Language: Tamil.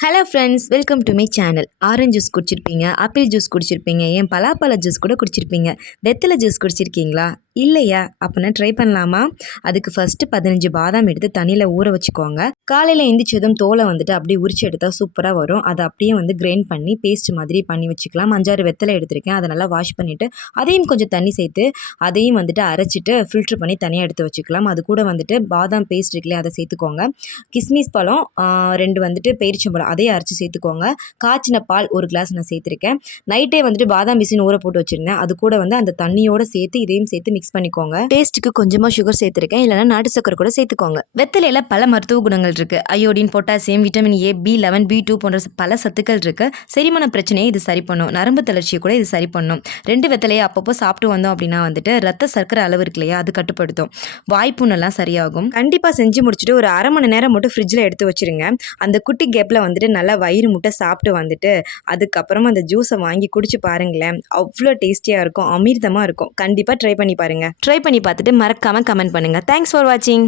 Hello friends welcome to my channel orange juice குடிச்சிருப்பீங்க apple juice குடிச்சிருப்பீங்க ஏன் பலாப்பழ ஜூஸ் கூட குடிச்சிருப்பீங்க. வெத்தலை ஜூஸ் குடிச்சிருக்கீங்களா? இல்லையா? அப்படின்னா ட்ரை பண்ணலாமா? அதுக்கு ஃபஸ்ட்டு பதினஞ்சு பாதாம் எடுத்து தண்ணியில் ஊற வச்சுக்கோங்க. காலையில் எந்திரிச்சதும் தோலை வந்துட்டு அப்படியே உரிச்சு எடுத்தால் சூப்பராக வரும். அதை அப்படியே வந்து கிரைண்ட் பண்ணி பேஸ்ட் மாதிரி பண்ணி வச்சுக்கலாம். அஞ்சாறு வெத்தலை எடுத்திருக்கேன். அதை நல்லா வாஷ் பண்ணிவிட்டு அதையும் கொஞ்சம் தண்ணி சேர்த்து அதையும் வந்துட்டு அரைச்சிட்டு ஃபில்ட்ரு பண்ணி தனியாக எடுத்து வச்சுக்கலாம். அது கூட வந்துட்டு பாதாம் பேஸ்ட் இருக்குல்லையே அதை சேர்த்துக்கோங்க. கிஸ்மிஸ் பழம் ரெண்டு வந்துட்டு பேரிச்சம்பழம் அதையும் அரைச்சி சேர்த்துக்கோங்க. காய்ச்சின பால் ஒரு கிளாஸ் நான் சேர்த்துருக்கேன். நைட்டே வந்துட்டு பாதாம் பிசின் ஊற போட்டு வச்சுருந்தேன். அது கூட வந்து அந்த தண்ணியோட சேர்த்து இதையும் சேர்த்து மிக்ஸ் பண்ணிக்கோங்க. டேஸ்ட்டுக்கு கொஞ்சமாக சுகர் சேர்த்துருக்கேன். இல்லைனா நாட்டு சக்கரை கூட சேர்த்துக்கோங்க. வெத்தலையில் பல மருத்துவ குணங்கள் இருக்குது iodine potassium vitamin A B eleven B two போன்ற பல சத்துக்கள் இருக்குது செரிமான பிரச்சனையை இது சரி பண்ணும். நரம்பு தளர்ச்சியை கூட இது சரி பண்ணும். ரெண்டு வெத்தலையை அப்பப்போ சாப்பிட்டு வந்தோம் அப்படின்னா வந்துட்டு ரத்த சர்க்கரை அளவு இருக்கு இல்லையா? அது கட்டுப்படுத்தும். வாய்ப்புண்ணெல்லாம் சரியாகும். கண்டிப்பாக செஞ்சு முடிச்சுட்டு ஒரு அரை மணி நேரம் மட்டும் ஃப்ரிட்ஜில் எடுத்து வச்சிருங்க. அந்த குட்டி கேப்பில் வந்துட்டு நல்லா வயிறு முட்டை சாப்பிட்டு வந்துட்டு அதுக்கப்புறமா அந்த ஜூஸை வாங்கி குடிச்சு பாருங்களேன். அவ்வளோ டேஸ்டியாக இருக்கும். அமிர்தமாக இருக்கும். கண்டிப்பாக ட்ரை பண்ணி பாருங்கள் ட்ரை பண்ணி பார்த்துட்டு மறக்காமல் கமெண்ட் பண்ணுங்கள் தேங்க்ஸ் ஃபார் வாட்சிங்